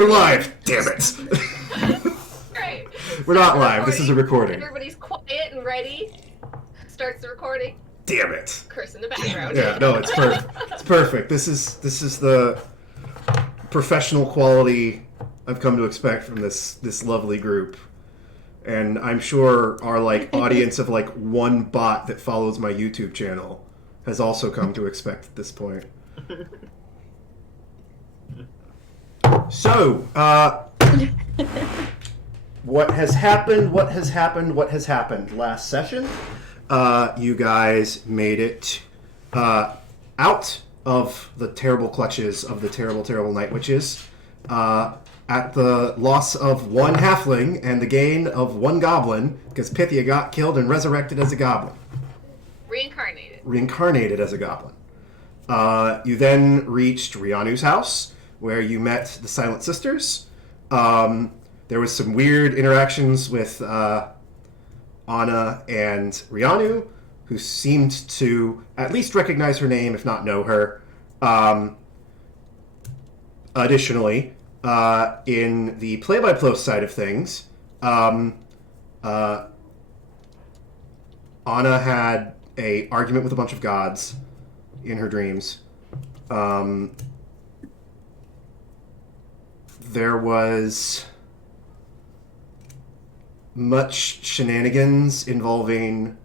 We're live. Damn it. Great. We're not live. This is a recording. Everybody's quiet and ready. Starts the recording. Damn it. Curse in the background. Yeah, no, it's perfect. It's perfect. This is the professional quality I've come to expect from this lovely group. And I'm sure our audience of one bot that follows my YouTube channel has also come to expect at this point. So, what has happened last session? You guys made it out of the terrible clutches of the terrible Night Witches at the loss of one halfling and the gain of one goblin, because Pythia got killed and resurrected as a goblin. Reincarnated as a goblin. You then reached Rianu's house, where you met the Silent Sisters. There was some weird interactions with Anna and Rianu, who seemed to at least recognize her name, if not know her. Additionally, in the play-by-play side of things, Anna had an argument with a bunch of gods in her dreams. There was much shenanigans involving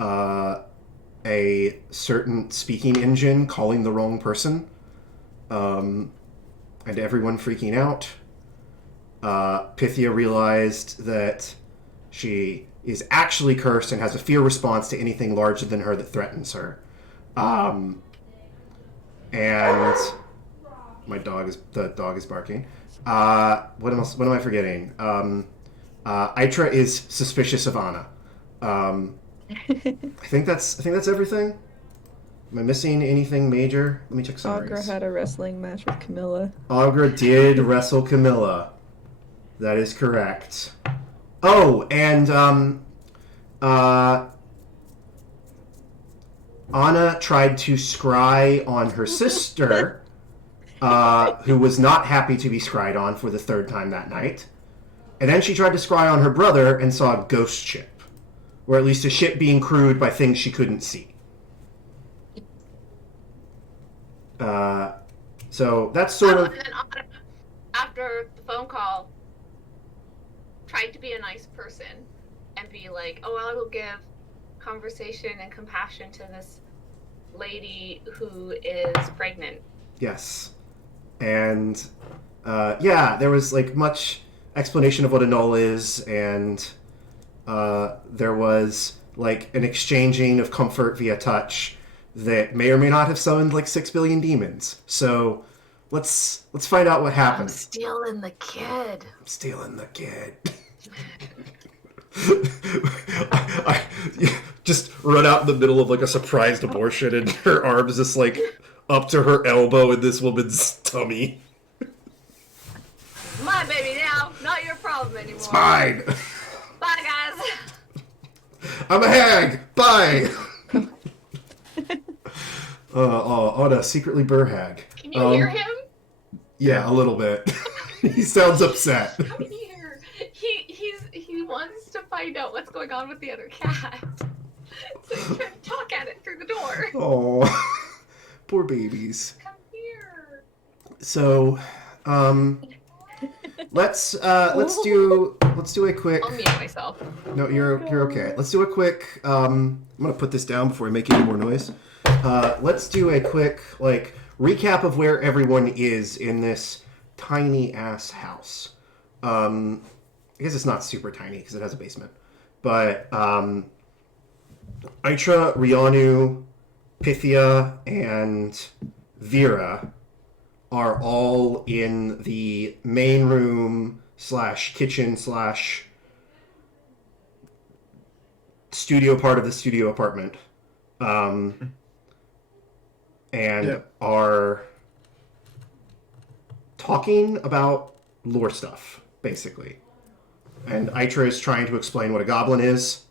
a certain speaking engine calling the wrong person, and everyone freaking out. Pythia realized that she is actually cursed and has a fear response to anything larger than her that threatens her. And the dog is barking. What am I forgetting? Itra is suspicious of Anna. I think that's everything. Am I missing anything major? Let me check summaries. Augur had a wrestling match with Camilla. Augur did wrestle Camilla. That is correct. Oh, and Anna tried to scry on her sister, who was not happy to be scryed on for the third time that night. And then she tried to scry on her brother and saw a ghost ship, or at least a ship being crewed by things she couldn't see. So that's sort of... And then Anna, after the phone call, tried to be a nice person and be like, oh, well, I will give conversation and compassion to this lady who is pregnant. Yes. And, there was, much explanation of what a null is, and there was, an exchanging of comfort via touch that may or may not have summoned, 6 billion demons. So, let's find out what happened. I'm stealing the kid. I just run out in the middle of a surprised abortion, and her arms just up to her elbow in this woman's tummy. My baby now, not your problem anymore. It's mine. Bye, guys. I'm a hag. Bye. Anna, secretly hag. Can you hear him? Yeah, a little bit. He sounds upset. Come here. He wants to find out what's going on with the other cat. So he's trying to talk at it through the door. Oh, poor babies. Come here. So, let's do a quick. I'll mute myself. No, you're okay. Let's do a quick. I'm gonna put this down before I make any more noise. Let's do a quick recap of where everyone is in this tiny ass house. I guess it's not super tiny because it has a basement, but Itra, Rianu, Pythia, and Vera are all in the main room / kitchen / studio part of the studio apartment, and are talking about lore stuff, basically. And Itra is trying to explain what a goblin is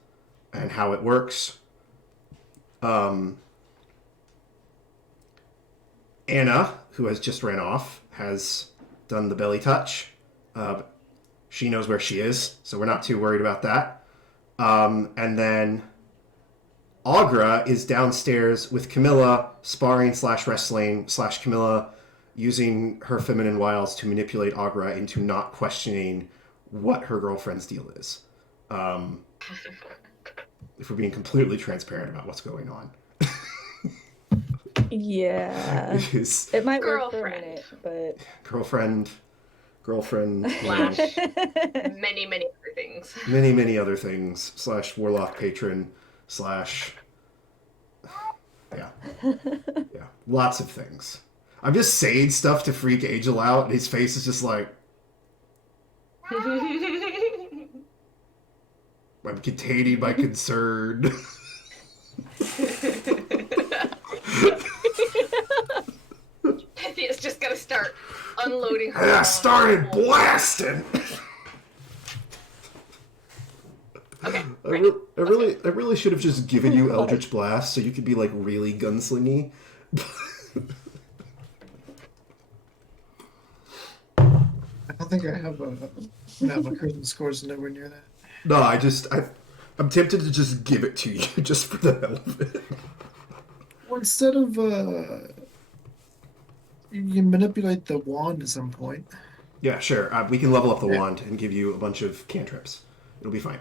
and how it works. Anna, who has just ran off, has done the belly touch. She knows where she is, so we're not too worried about that. And then Aughra is downstairs with Camilla, sparring / wrestling / Camilla using her feminine wiles to manipulate Aughra into not questioning what her girlfriend's deal is. If we're being completely transparent about what's going on. Yeah. It is It might work for a Girlfriend. minute, but girlfriend, Slash many other things. many other things / warlock patron / yeah, lots of things. I'm just saying stuff to freak Angel out, and his face is just like, I'm containing my concern. Pythia's just gonna start unloading her. And I gun. started blasting. Okay. I Right. really should have just given you Eldritch Blast so you could be like really gunslingy. I don't think I have a. No, my charisma score's nowhere near that. No, I'm tempted to just give it to you just for the hell of it. Well, instead of you can manipulate the wand at some point. Yeah, sure. We can level up the Yeah. wand and give you a bunch of cantrips. It'll be fine.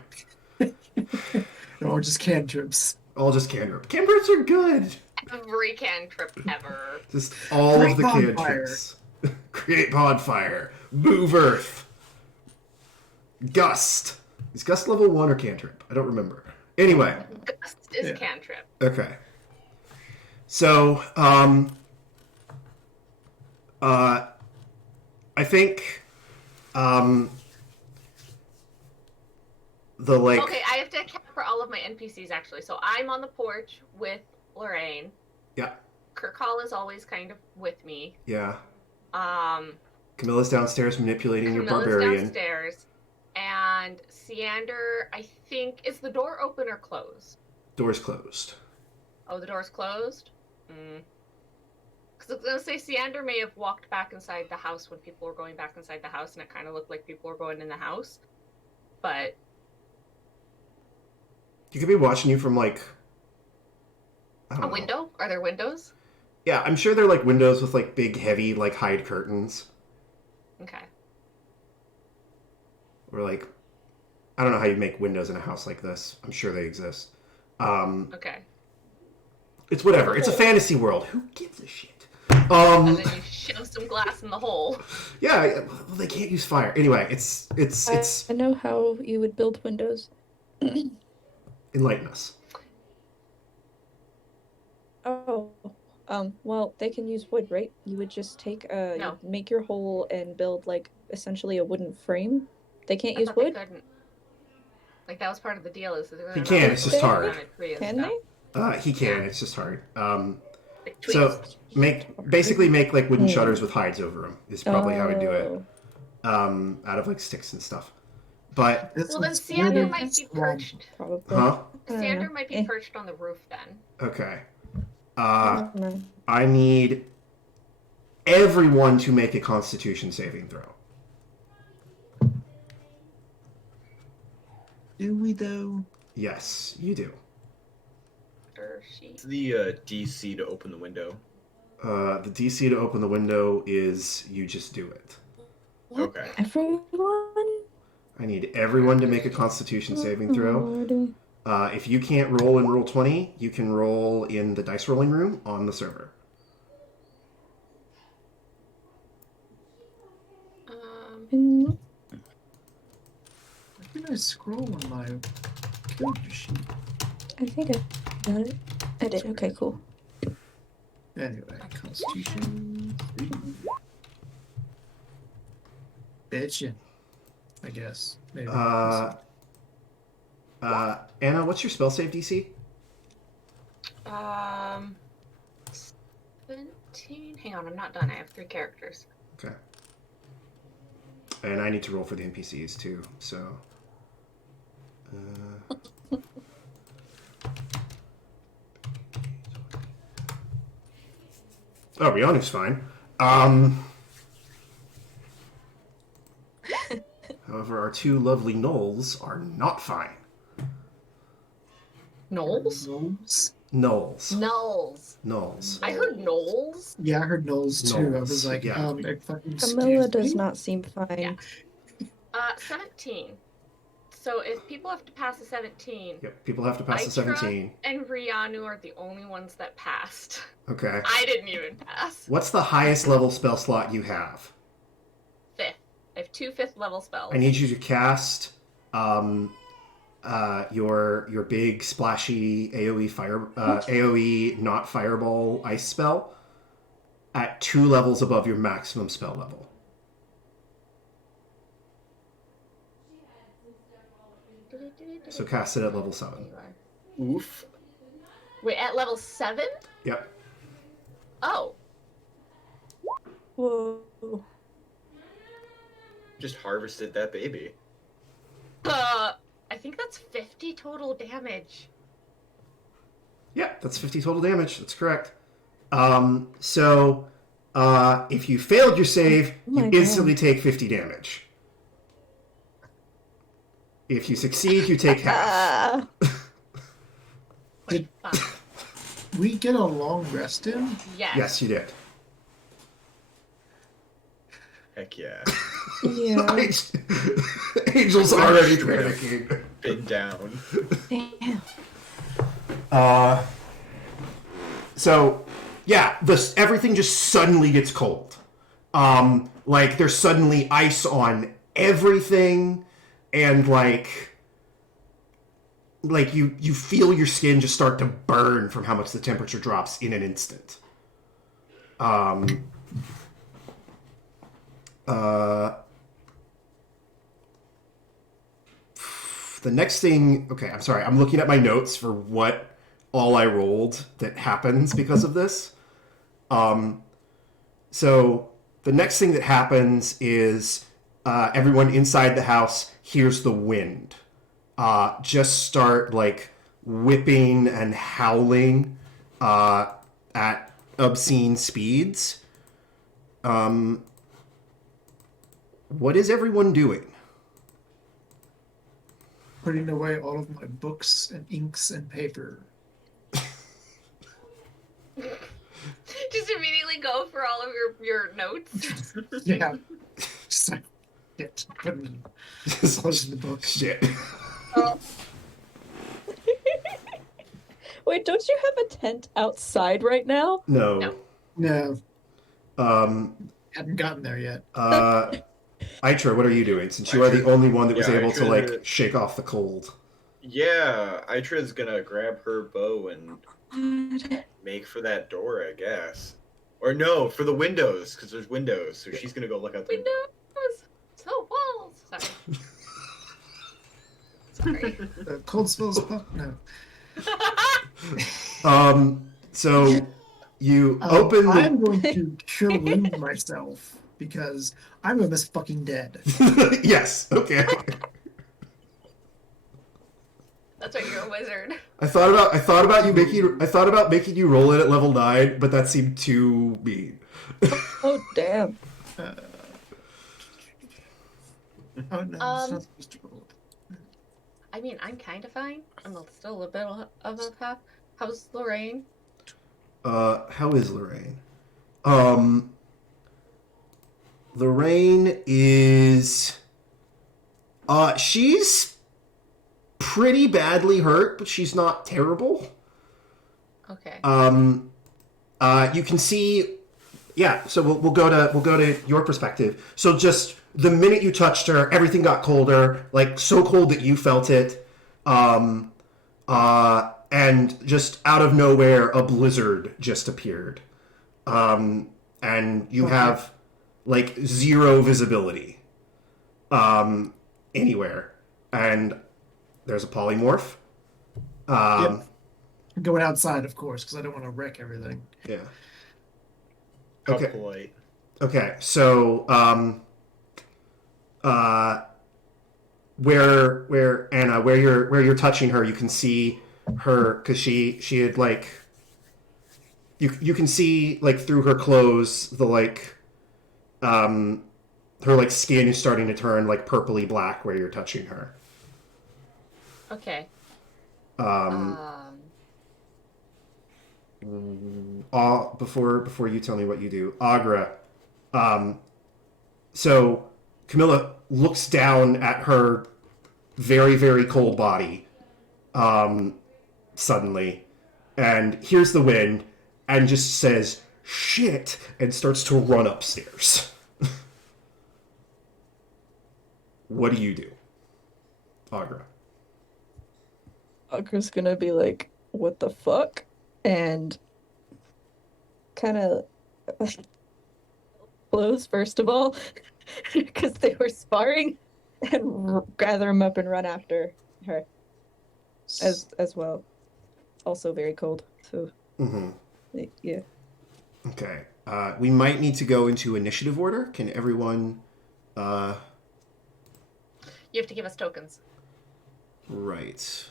Or just cantrips. All just cantrip. Cantrips are good. Every cantrip ever. Just all Create of the bonfire. cantrips. Create bonfire. Move earth. Gust. Is gust level 1 or cantrip? I don't remember. Anyway. Gust is Yeah. cantrip. Okay. So, I think, the like. Okay, I have to account for all of my NPCs actually. So I'm on the porch with Lorraine. Yeah. Kirkall is always kind of with me. Yeah. Um, Camilla's downstairs manipulating your Camilla's barbarian. downstairs, and Seander. I think is the door open or closed? Door's closed. Oh, the door's closed. Because I was gonna say Seander may have walked back inside the house when people were going back inside the house, and it kind of looked like people were going in the house. But You could be watching you from like. I don't a know. window? Are there windows? Yeah, I'm sure they're like windows with like big, heavy, like hide curtains. Okay. Or like. I don't know how you make windows in a house like this. I'm sure they exist. Okay. It's whatever. It's a fantasy world. Who gives a shit? And then you shove some glass in the hole. Yeah, well, they can't use fire. Anyway, it's I know how you would build windows. enlighten us. Oh, well, they can use wood, right? You would just take No. you'd make your hole and build like essentially a wooden frame. They can't I use thought they wood, couldn't. Like that was part of the deal. Is that they're He not can, allowed it's to just put hard. on a tree and can stuff. they? He can. It's just hard. Like So twigs. basically make like wooden Hmm. shutters with hides over them is probably how I'd do it. Oh, Out of like sticks and stuff. But That's Well, then what's Seander weird might is be wrong. perched. probably. huh? I don't Seander know. might be Eh, perched on the roof then. Okay. I don't know. I need everyone to make a Constitution saving throw. Do we though? Yes, you do. Or she. What's the DC to open the window? The DC to open the window is you just do it. Okay. Everyone? I need everyone to make a Constitution saving throw. Lord. If you can't roll in Roll20, you can roll in the dice rolling room on the server. Mm, Where can I scroll on my character sheet? I think I got it. I did. Okay, cool. Anyway, Constitution. Bitchin'. I guess. Maybe. Anna, what's your spell save DC? 17. Hang on, I'm not done. I have 3 characters. Okay. And I need to roll for the NPCs too, so. Oh, Rionu's fine. However, our two lovely gnolls are not fine. Knowles? Knowles? Gnolls. Knowles. Gnolls. I heard Knowles. Yeah, I heard Knowles too. I was Knowles, like, yeah. fucking Camilla excuse does me? not seem fine. Yeah. 17. So if people have to pass a 17, Yep, people have to pass the Aitra 17. and Rianu are the only ones that passed. Okay. I didn't even pass. What's the highest level spell slot you have? 5th. I have 2 5th level spells. I need you to cast your big splashy AoE AoE not fireball ice spell at 2 levels above your maximum spell level. So cast it at level 7. Oof. Wait, at level 7? Yep. Oh. Whoa. Just harvested that baby. I think that's 50 total damage. Yeah, that's 50 total damage. That's correct. So if you failed your save, Oh my you God. instantly take 50 damage. If you succeed, you take half. Did Fine. we get a long rest in? Yes. Yes, you did. Heck yeah. Yeah. Angel's already panicking. Been down. Damn. So, yeah, everything just suddenly gets cold. Like, there's suddenly ice on everything, and, like you feel your skin just start to burn from how much the temperature drops in an instant. The next thing... Okay, I'm sorry. I'm looking at my notes for what all I rolled that happens because of this. So the next thing that happens is everyone inside the house hears the wind just start like whipping and howling at obscene speeds. What is everyone doing? Putting away all of my books and inks and paper. Just immediately go for all of your notes. Yeah. Just like, shit. Putting closing the book. Shit. Wait, don't you have a tent outside right now? No. No, Um, hadn't gotten there yet. Aitra, what are you doing? Since you are the only one that was Yeah, able to Aitra- like shake off the cold. Yeah, Aitra's gonna grab her bow and God. make for that door, I guess. Or no, for the windows, because there's windows. So she's gonna go look out the window. Windows. So walls. Sorry. Sorry. Cold spells pop? No. So you open the... I'm going to cure wound myself because I'm almost fucking dead. Yes, okay. That's why you're a wizard. I thought about making you roll it at level 9, but that seemed too mean. Oh, damn. Oh no, it's not supposed to roll. I mean, I'm kind of fine. I'm still a bit of a half. How's Lorraine? How is Lorraine? Lorraine is... she's pretty badly hurt, but she's not terrible. Okay. You can see... Yeah, so we'll go to your perspective. So just the minute you touched her, everything got colder, like so cold that you felt it. And just out of nowhere, a blizzard just appeared. And you have like zero visibility anywhere. And there's a polymorph. Yep. I'm going outside, of course, because I don't want to wreck everything. Yeah. How Okay. polite. Okay, so where Anna, where you're touching her, you can see her because she had like you can see like through her clothes the like her like skin is starting to turn like purpley black where you're touching her. Okay. Before you tell me what you do, Agra. So Camilla looks down at her very, very cold body suddenly and hears the wind and just says, shit, and starts to run upstairs. What do you do, Agra? Agra's gonna be like, what the fuck? And kind of close, first of all, because they were sparring, and gather him up and run after her as well. Also very cold, so yeah. Okay. We might need to go into initiative order. Can everyone... You have to give us tokens. Right.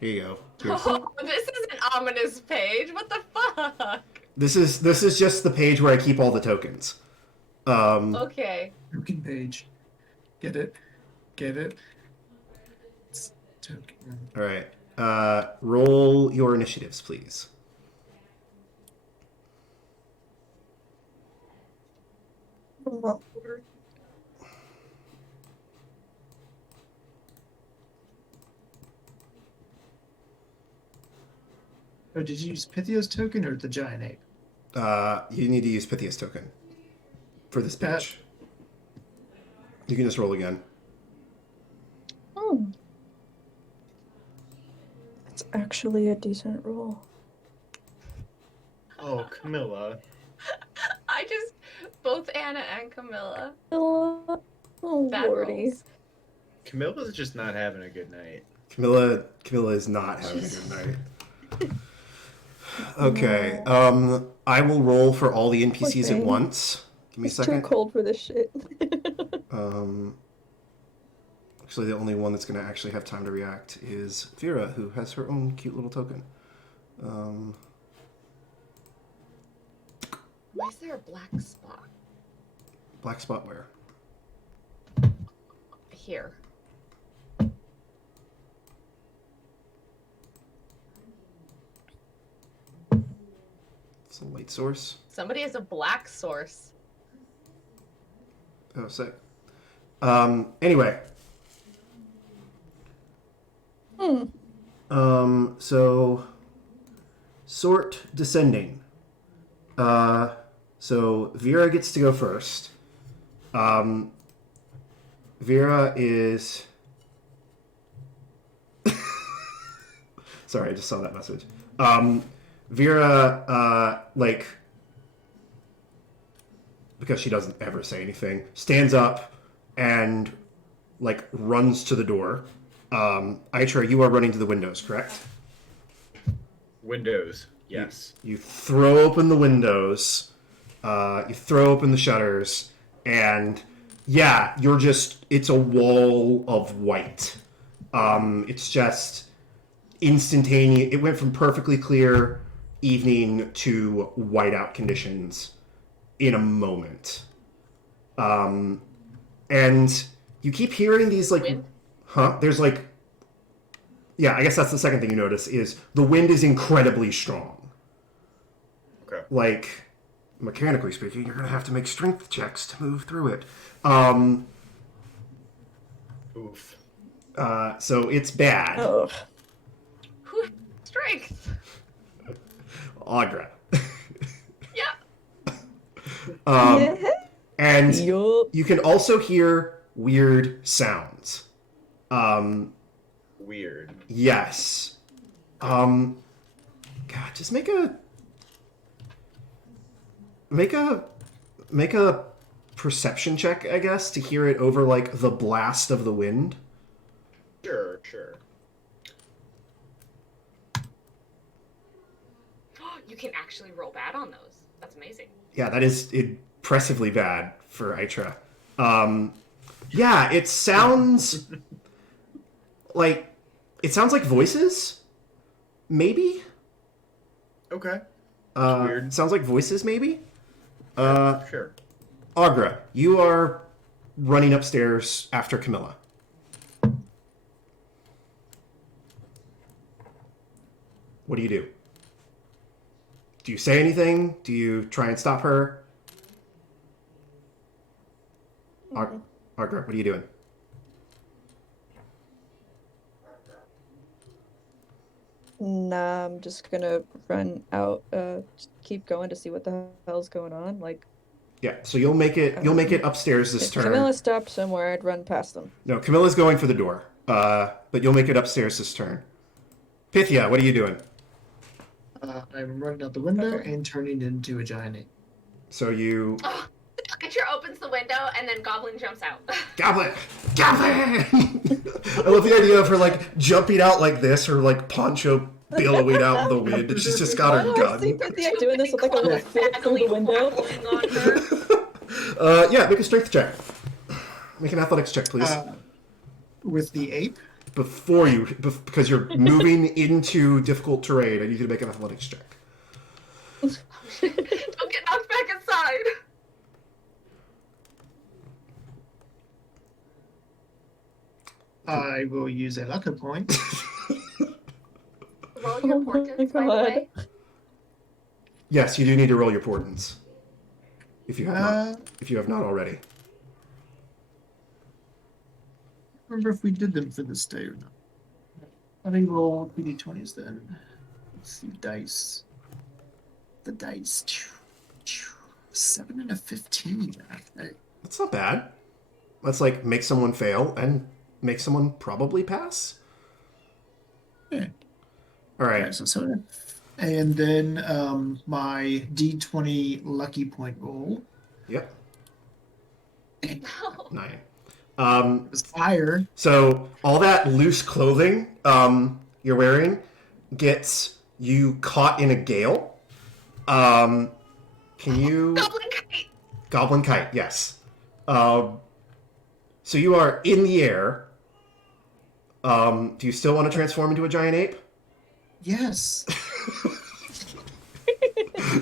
Here you go. Here's- Oh, this is an ominous page. What the fuck? This is just the page where I keep all the tokens. Okay. Token page. Get it? Get it? It's token. All right. Roll your initiatives, please. Oh, did you use Pythia's token or the giant ape? You need to use Pythia's token for this page. You can just roll again. Oh. It's actually a decent roll. Oh, Camilla. Both Anna and Camilla. Oh, Bad lordy. rolls. Camilla's just not having a good night. Camilla is not having a good night. Okay. I will roll for all the NPCs at thing. once. Give me a It's too second. cold for this shit. Actually, the only one that's going to actually have time to react is Vera, who has her own cute little token. Why is there a black spot Black spot where? here? It's a light source. Somebody has a black source. Oh, sick. Anyway. So sort descending. So Vera gets to go first. Vera is sorry, I just saw that message. Vera because she doesn't ever say anything, stands up and runs to the door. Aitra, you are running to the windows, correct? Windows. Yes. You throw open the windows, you throw open the shutters, and yeah, it's a wall of white. It's just instantaneous. It went from perfectly clear evening to whiteout conditions in a moment. And you keep hearing these Wind? there's yeah, I guess that's the second thing you notice is the wind is incredibly strong. Okay. Mechanically speaking, you're going to have to make strength checks to move through it. Oof. So it's bad. Oh. Who has strength? Agra. Yeah. Yeah. And Yup. you can also hear weird sounds. Weird. Yes. God, just make a perception check, I guess, to hear it over the blast of the wind. Sure. You can actually roll bad on those. That's amazing. Yeah, that is impressively bad for Aitra. Yeah, it sounds like voices. maybe. Okay. Uh, weird. Sounds like voices, maybe. Sure. Agra, you are running upstairs after Camilla. What do you do? Do you say anything? Do you try and stop her? Agra, what are you doing? Nah, I'm just gonna run out, keep going to see what the hell's going on. Like, Yeah, so you'll make it upstairs this if turn. Camilla stopped somewhere, I'd run past them. No, Camilla's going for the door. But you'll make it upstairs this turn. Pythia, what are you doing? I'm running out the window Okay. and turning into a giant ape. So you Oh, Pikachu opens the window and then Goblin jumps out. Goblin! Goblin! I love the idea of her like jumping out like this, her like poncho billowing out in the wind, and she's just got her Oh, I see gun. Pythia doing this with like a little flip through the window. On her. Yeah, make a strength check. Make an athletics check, please. With the ape, Before you, because you're moving into difficult terrain, I need you to make an athletics check. Don't get knocked back inside. I will use a lucky point. Roll your portents, by the God. way. Yes, you do need to roll your portents. If you have not, Uh, if you have not already. remember if we did them for this day or not. I think roll PD20s then. Let's see, dice. The dice. 7 and a 15. Okay. That's not bad. Let's like make someone fail and make someone probably pass. Yeah. All right. Okay, so and then my D20 lucky point roll Yep. No. 9. was fire. So all that loose clothing you're wearing gets you caught in a gale. Can you Goblin kite. Goblin kite? Yes. So you are in the air. Do you still want to transform into a giant ape? Yes.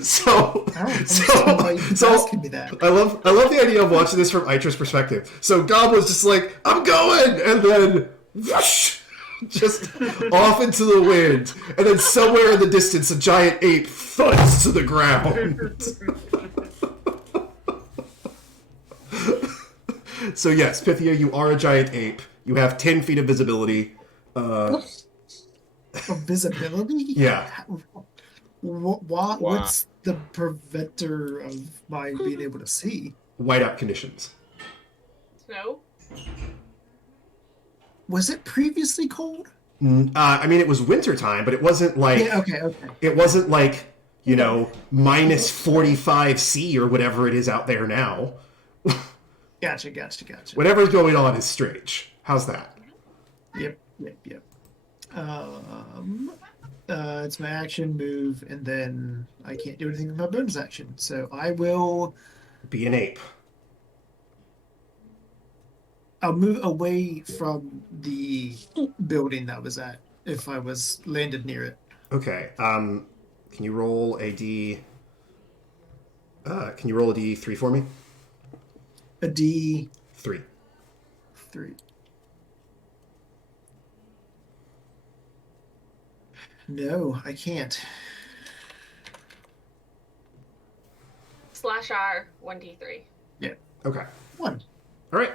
So, I don't understand why you keep so asking me that. I love the idea of watching this from Itra's perspective. So Goblin's just like, I'm going, and then whoosh, just off into the wind, and then somewhere in the distance, a giant ape thuds to the ground. So yes, Pythia, you are a giant ape. You have 10 feet of visibility. Oh, visibility? Yeah. What's the preventer of my being able to see? Whiteout conditions. Snow. Was it previously cold? I mean, it was wintertime, but it wasn't like Yeah, okay. it wasn't like, you know, minus 45 C or whatever it is out there now. Gotcha. Whatever's going on is strange. How's that? Yep. It's my action move, and then I can't do anything with my bonus action. So I will. Be an ape. I'll move away from the building that was at if I was landed near it. Okay. Can you roll a D? Can you roll a D3 for me? A D3. 3. No, I can't. /R 1d3. Okay. 1. All right.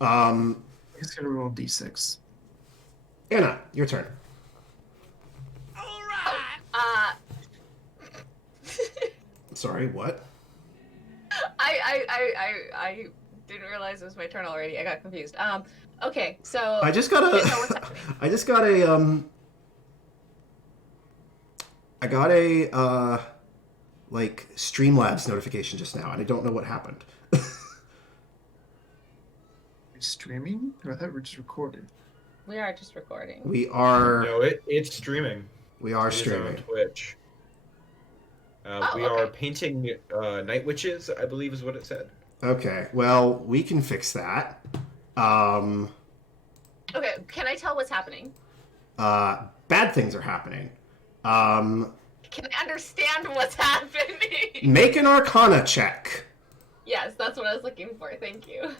I'm just gonna roll D6. Anna, your turn. Uh, Sorry, what? I didn't realize it was my turn already. I got confused. Okay, so I just got didn't know what's a. happening. I just got a. I got a like Streamlabs notification just now, and I don't know what happened. Streaming? I thought we were just recording. We are just recording. We are. No, it's streaming. We are It is streaming. on Twitch. Oh, We are okay. painting night witches, I believe is what it said. Okay. Well, we can fix that. okay, can I tell what's happening? bad things are happening. Can I understand what's happening? Make an Arcana check. Yes, that's what I was looking for. Thank you.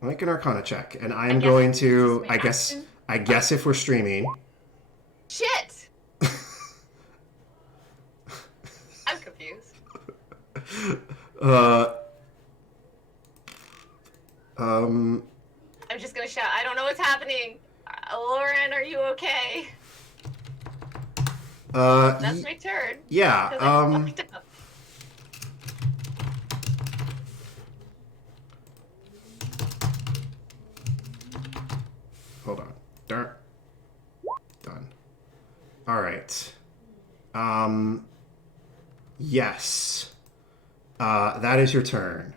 Make an Arcana check, and I I am guess going this to. is my action. I guess if we're streaming. Shit! I'm confused. I'm just gonna shout. I don't know what's happening. Lauren, are you okay? That's my turn. Yeah. 'Cause I fucked up. Hold on. Done. All right. Yes. That is your turn.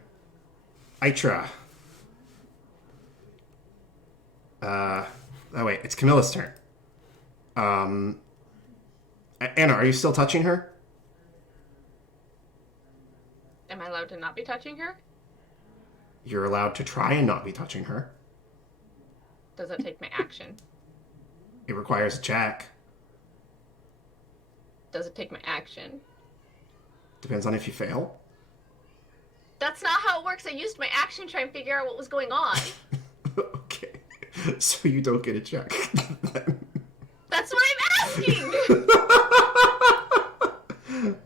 Itra. Oh wait, it's Camilla's turn. Anna, are you still touching her? Am I allowed to not be touching her? You're allowed to try and not be touching her. Does that take my action? It requires a check. Does it take my action? Depends on if you fail. That's not how it works. I used my action to try and figure out what was going on. Okay. So you don't get a check. That's what I'm asking!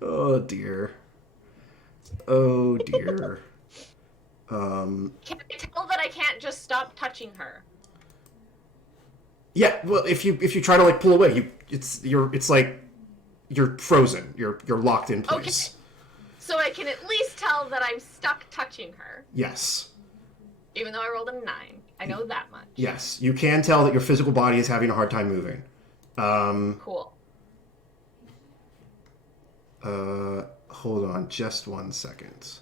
Oh dear. Oh dear. Can I tell that I can't just stop touching her? Yeah, well, if you try to like pull away, it's like you're frozen. You're locked in place. Okay. So I can at least tell that I'm stuck touching her, Yes. even though I rolled a 9. I know that much. Yes, you can tell that your physical body is having a hard time moving. Cool. Hold on just one second.